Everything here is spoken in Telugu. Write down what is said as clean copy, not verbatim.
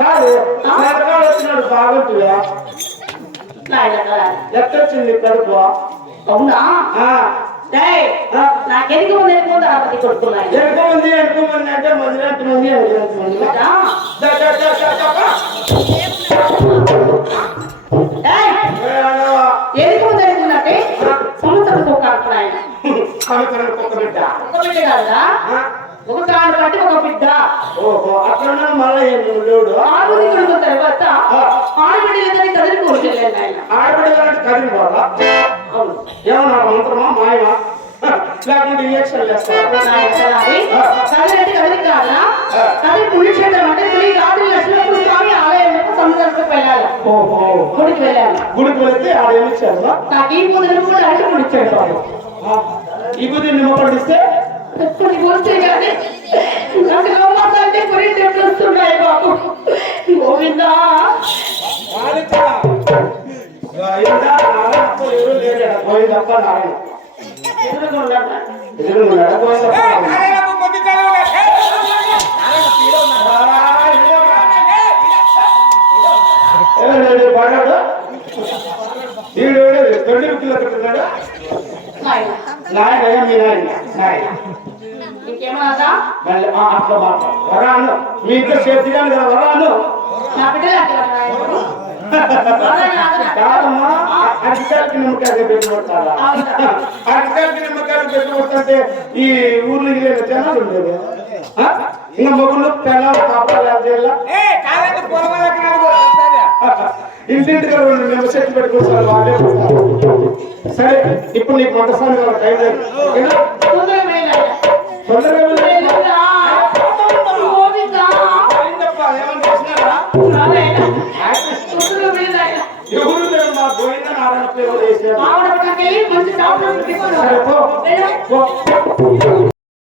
కాదు వచ్చినాడు బాగుంటుందా ఎట్టొచ్చింది కడుపు అవునా నాకెందుకు ముందు ఎడుకుందా అప్పటి కొడుకున్నాయి ఎడుకోమంది అంటే మంది మంది ఎందుకు ముందు ఎడుకున్నట్టే సంవత్సరం ఒక ఆయన ఒక బిడ్డ కాదా ఒక కాళ్ళు బట్టి ఒక బిడ్డ. ఓహో అట్లా మళ్ళీ లేడు ఆడుకున్న తర్వాత ఆడబిడ్డలందరినీ కదిలి కూర్చోలేదు ఆయన. ఆడబిడ్డలంటే కదిలి పోదా ఏమన్నా మంత్రమా మాయమా లేకుంటే ఇంజక్షన్ చేస్తారు కదిలి కదిలి కాదా కదిలి పుణ్య క్షేత్రం అంటే ఆడు లక్ష్మీ స్వామి ఆలయంలో సముద్రంలోకి వెళ్ళాలి. ఓహో గుడికి వెళ్ళాలి. గుడికి వెళ్తే ఆడ ఏమిచ్చారు నాకు ఈ ముందు కూడా అడిగి గుడిచ్చాడు. ఈ బుద్ధి నిమ్మపడిస్తే కొన్ని పోతే కానీ నాకు నమ్మకంటే కొన్ని తెట్లు వస్తున్నాయి బాబు. గోవిందా పోయిందప్ప నారాయణ పడ్డాడు వీడు తొండి ముక్కులు కట్టున్నాడు నాయన మీ నాయన నాయన ఇంకేమన్నా మళ్ళీ అట్లా మాట వరాను మీ ఇంట్లో చేతిగాను కదా వరాను కాదమ్మా అధికారికి నిమ్మకాయలు పెట్టుబడతారా అధికారికి నిమ్మకాయలు పెట్టుబడుతుంటే ఈ ఊర్లో లేదు జనాలు ఉండేది ఇంకా మొగ్గులు పిల్లలు కాపాలి ఇంటింటికి రెండు నిమ్మ చెట్లు పెట్టుకుంటారు వాళ్ళే. సరే ఇప్పుడు నీకు మొదటిసారి వాళ్ళ టైం లేదు తొందరగా ఎవరు లేరు మా గోవింద నారాయణ పేరు